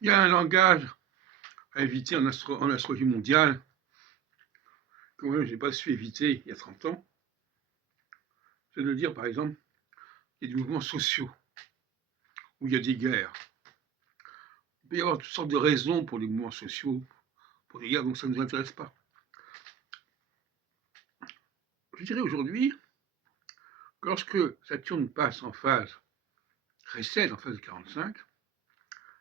Il y a un langage à éviter en astrologie mondiale que moi je n'ai pas su éviter il y a 30 ans. C'est de dire, par exemple, il y a des mouvements sociaux où il y a des guerres. Il peut y avoir toutes sortes de raisons pour les mouvements sociaux, pour les guerres, donc ça ne nous intéresse pas. Je dirais aujourd'hui que lorsque Saturne passe en phase, récède en phase de 45,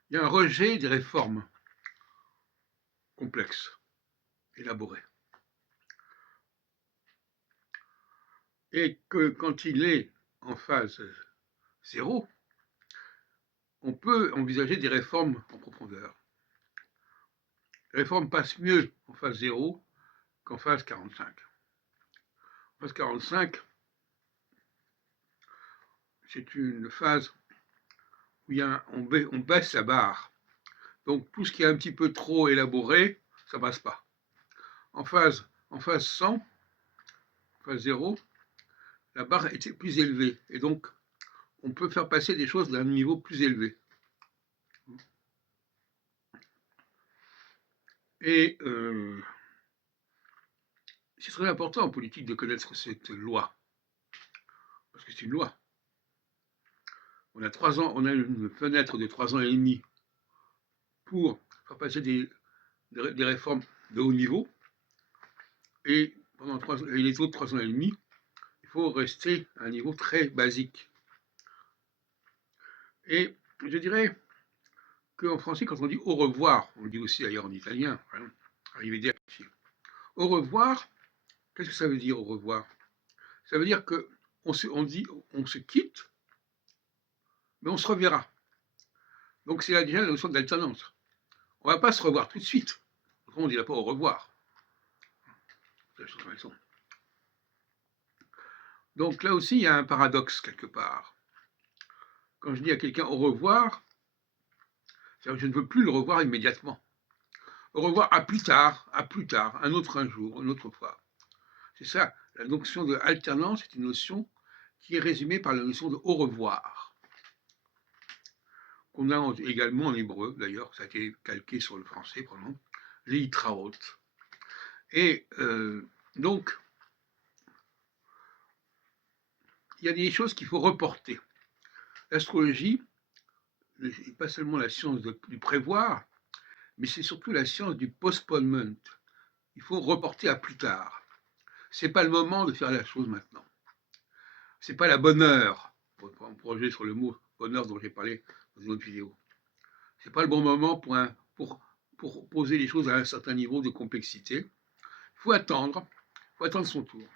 il y a un rejet des réformes complexes, élaborées. Et que quand il est en phase 0, on peut envisager des réformes en profondeur. Les réformes passent mieux en phase 0 qu'en phase 45. En phase 45, c'est une phase où on baisse la barre. Donc tout ce qui est un petit peu trop élaboré, ça passe pas. En phase 100, en phase 0, la barre est plus élevée. Et donc, on peut faire passer des choses d'un niveau plus élevé. Et c'est très important en politique de connaître cette loi. Parce que c'est une loi. On a 3 ans, on a une fenêtre de 3 ans et demi pour faire passer des réformes de haut niveau. Et pendant les autres 3 ans et demi, il faut rester à un niveau très basique. Et je dirais qu'en français, quand on dit au revoir, on le dit aussi d'ailleurs en italien, hein, arrivederci. Au revoir, qu'est-ce que ça veut dire au revoir? Ça veut dire qu'on se quitte, mais on se reverra. Donc c'est déjà la notion d'alternance. On ne va pas se revoir tout de suite. On ne dira pas au revoir. Donc là aussi, il y a un paradoxe quelque part. Quand je dis à quelqu'un au revoir, c'est-à-dire que je ne veux plus le revoir immédiatement. Au revoir, à plus tard, un jour, une autre fois. C'est ça, la notion de alternance est une notion qui est résumée par la notion de au revoir, qu'on a également en hébreu, d'ailleurs, ça a été calqué sur le français, pardon, litraot. Et donc, il y a des choses qu'il faut reporter. L'astrologie n'est pas seulement la science du prévoir, mais c'est surtout la science du postponement. Il faut reporter à plus tard. C'est pas le moment de faire la chose maintenant. C'est pas la bonne heure, pour projet sur le mot bonheur dont j'ai parlé dans une autre vidéo. C'est pas le bon moment pour poser les choses à un certain niveau de complexité. Il faut attendre son tour.